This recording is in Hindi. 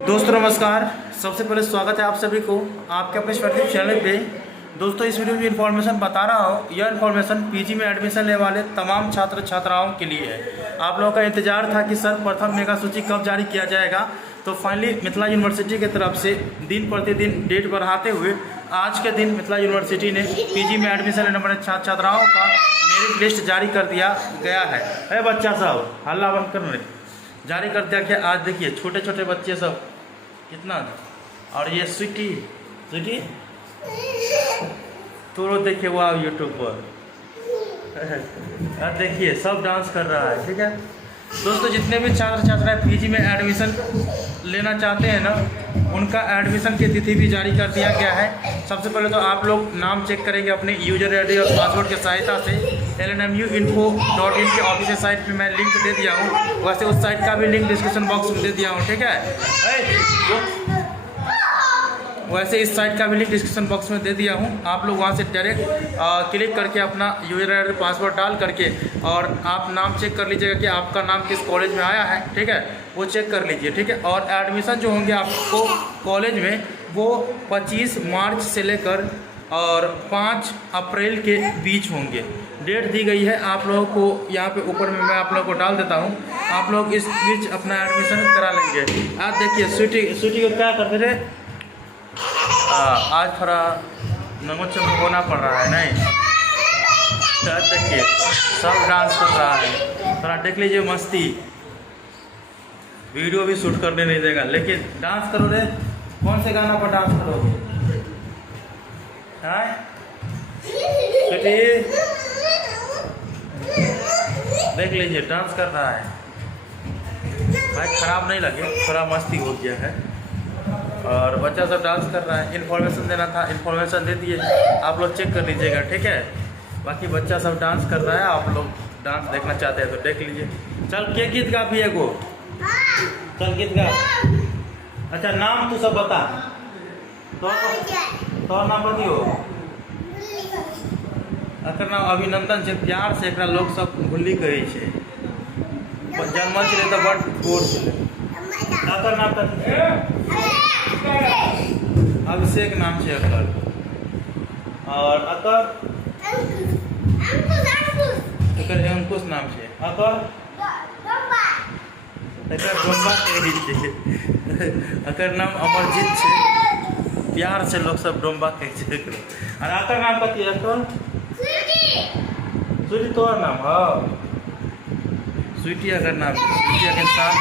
दोस्तों नमस्कार। सबसे पहले स्वागत है आप सभी को आपके अपने यूट्यूब चैनल पे। दोस्तों इस वीडियो में इन्फॉर्मेशन बता रहा हूँ, यह इन्फॉर्मेशन पीजी में एडमिशन लेने वाले तमाम छात्र छात्राओं के लिए है। आप लोगों का इंतजार था कि सर प्रथम मेगा सूची कब जारी किया जाएगा, तो फाइनली मिथिला यूनिवर्सिटी की तरफ से दिन प्रतिदिन डेट बढ़ाते हुए आज के दिन मिथिला यूनिवर्सिटी ने पीजी में एडमिशन लेने वाले छात्र छात्राओं का मेरिट लिस्ट जारी कर दिया गया है। अरे बच्चा साहब हल्ला बंद कर रहे, जारी कर दिया गया। आज देखिए छोटे छोटे बच्चे सब कितना, और ये स्वीटी स्वीटी तो देखिए वो यूट्यूब पर देखिए सब डांस कर रहा है। ठीक है दोस्तों, जितने भी छात्र छात्राएं पीजी में एडमिशन लेना चाहते हैं ना, उनका एडमिशन की तिथि भी जारी कर दिया गया है। सबसे पहले तो आप लोग नाम चेक करेंगे अपने यूजर आईडी और पासवर्ड की सहायता से। lnmuinfo.in के ऑफिशियल साइट पे मैं लिंक दे दिया हूँ, वैसे उस साइट का भी लिंक डिस्क्रिप्शन बॉक्स में दे दिया हूँ। ठीक है वैसे इस साइट का भी लिंक डिस्क्रिप्शन बॉक्स में दे दिया हूँ। आप लोग वहाँ से डायरेक्ट क्लिक करके अपना यूजर आईडी पासवर्ड डाल करके और आप नाम चेक कर लीजिएगा कि आपका नाम किस कॉलेज में आया है। ठीक है वो चेक कर लीजिए। ठीक है, और एडमिशन जो होंगे आपको कॉलेज में वो 25 मार्च से लेकर और 5 अप्रैल के बीच होंगे। डेट दी गई है आप लोगों को, यहाँ पे ऊपर में मैं आप लोगों को डाल देता हूँ। आप लोग इस बीच अपना एडमिशन करा लेंगे। आज देखिए स्वीटी को क्या करते थे, आज थोड़ा नमक चमक होना पड़ रहा है नहीं, तो देखिए सब डांस कर रहा है। थोड़ा देख लीजिए मस्ती, वीडियो भी शूट करने नहीं देगा, लेकिन डांस करो रे। कौन से गाना पर डांस करोगे? देख लीजिए डांस कर रहा है भाई, खराब नहीं लगे, थोड़ा मस्ती हो गया है और बच्चा सब डांस कर रहा है। इन्फॉर्मेशन देना था, इन्फॉर्मेशन दे दिए, आप लोग चेक कर लीजिएगा। ठीक है, बाकी बच्चा सब डांस कर रहा है, आप लोग डांस देखना चाहते हैं तो देख लीजिए। चल के गीत गा भी है गो, चल गीत गा। अच्छा नाम तू सब बता, तो नाम बतियो। एकर नाम अभिनंदन छै, प्यार से एकरा लोग सब भुल्ली कहै छै। जन्म छलै तऽ बड़ गोर छलै। एकर नाम कथी छै? अभिषेक नाम छै एकर, और एकर अंकुश नाम छै। एकर डोम्बा कहै छै। एकर नाम अमरजीत छै, प्यार से लोग सब डोम्बा कहै छै एकर। और एकर नाम कथी है? स्वीटी तोहर नाम है? स्वीटी अगर नाम, स्वीटी अगर साथ